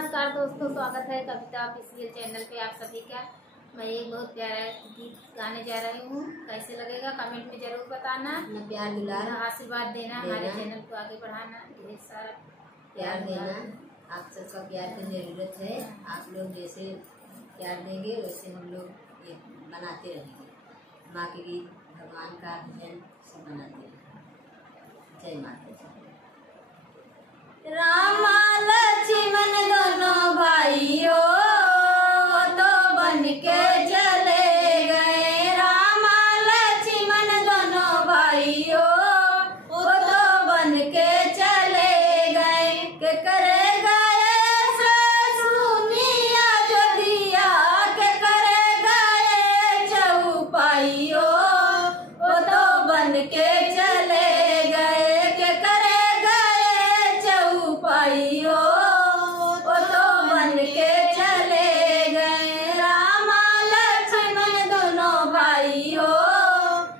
नमस्कार दोस्तों, स्वागत है कविता ऑफिशियल चैनल पे आप सभी का। मैं एक बहुत प्यारा गीत गाने जा रही हूँ। कैसे लगेगा कमेंट में जरूर बताना। प्यार दुलार आशीर्वाद देना, हमारे चैनल को आगे बढ़ाना, ढेर सारा प्यार देना। आप सबका प्यार की जरूरत है। आप लोग जैसे प्यार देंगे वैसे हम लोग ये बनाते रहेंगे। माँ के गीत, भगवान का भजन सब बनाते रहेंगे। जय माता दी। रामा लक्ष्मण दोनों भाइयों तो बन के चले गए। रामा लक्ष्मण दोनों भाइयों वो तो बन के चले गए। के करे गए सुनिया जो दिया, के करे गए चौपाइयों वो तो बन के चले गए। के करे चौपाइयों वो तो बन के चले गए। रामा लक्ष्मण दोनों भाइयों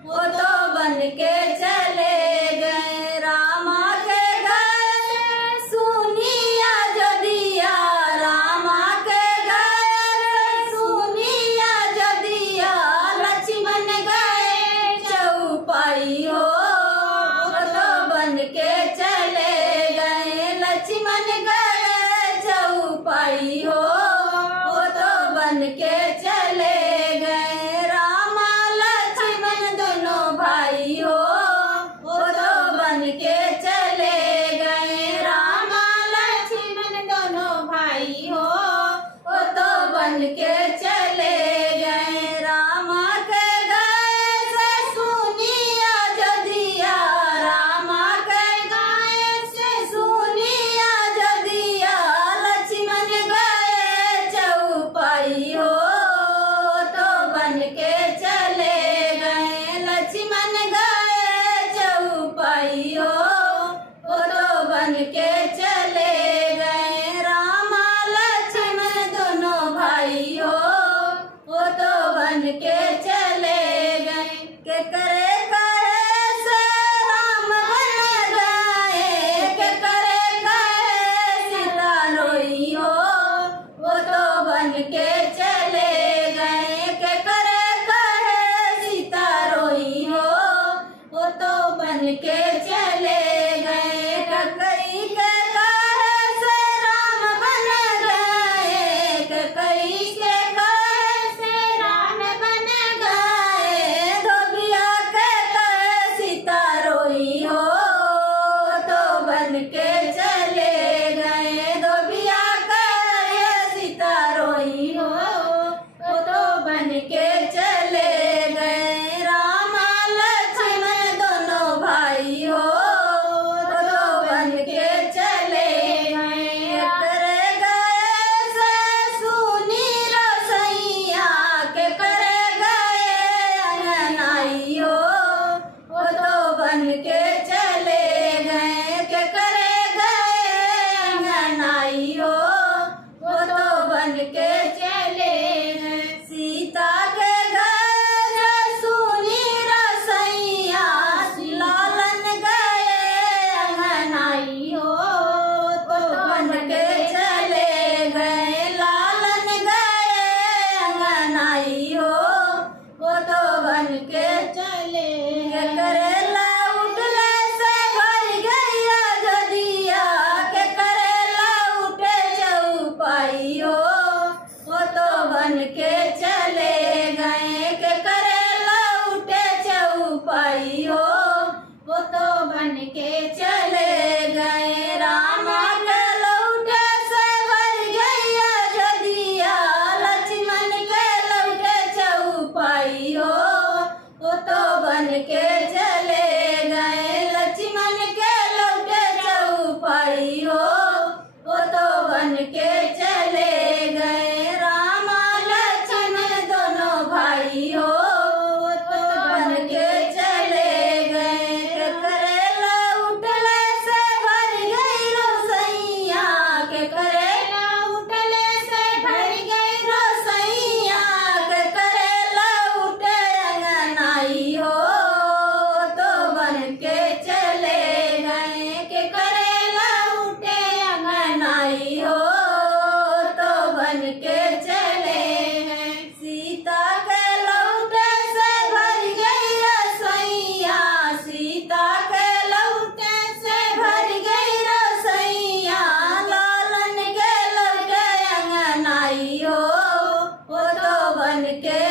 वो तो बन के चले गए। रामा के गए सुनिया जो दिया, रामा के गए सुनिया जो दिया, लक्ष्मण गए चौपाइयों वो तो बन के चले गए। लक्ष्मण गए चौपाइयों वो तो बन के चले गए। रामा लक्ष्मण दोनों भाइयों वो तो बन के चले गए। रामा लक्ष्मण दोनों भाइयों वो तो बन के चले गए। रामा के गए से सुनिया जो दिया, रामा के गए से सुनिया जो दिया, लक्ष्मण गए चौपाइयों तो बन के चले गए। लक्ष्मण गए चौपाइयों वो तो बन के चले गए। रामा लक्ष्मण दोनों भाइयों वो तो बन के चले गए। के करे कहे से राम बन गए, के करे कहे सीता रोई हो वो तो बन के चले गए। के करे कहे सीता रोई हो वो तो बन के चले गए। कई के कहे से राम बन गए, कई के कहे से राम बन गए। धोबिया के कहे सीता रोई हो तो बन के चले गए। धोबिया कहे सीता रोई हो वो तो बन के चले गए। रामा लक्ष्मण दोनों भाइयों वो तो बन के चले गए। करे गए से सुनी रसैया, के करे गए अंगनाइयों वो तो बन के चले गए। के करे गए अंगनाइयों वो तो बन के चले गए। सीता के गए सुनी रसैया, लालन गए अंगनाइयों वो तो बन के चले गए। लालन गए अंगनाइयों वो तो बन के चले गए। करेला उठले से भर गैया जो दिया, के करेला उठे चौपाइयों वो तो बन के चले गए। के करेला उठे चौपाइयों वो तो बन के चले गए। रामा के लौटे से भर गैया जो दिया, लक्ष्मण के लौटे चौपाइयों वो तो बन के चले गए। लक्ष्मण के लौटे चौपाइयों वो तो बन के चले गए। रामा लक्ष्मण दोनों भाइयों वो तो बन के चले गए। के करेला उठले से भर गई रसैया, के करेला उठले से भर गई रसैया। के करेला उठे अंगनाइयों तो बन के चले गए। के करेला उठे अंगनाइयों बन के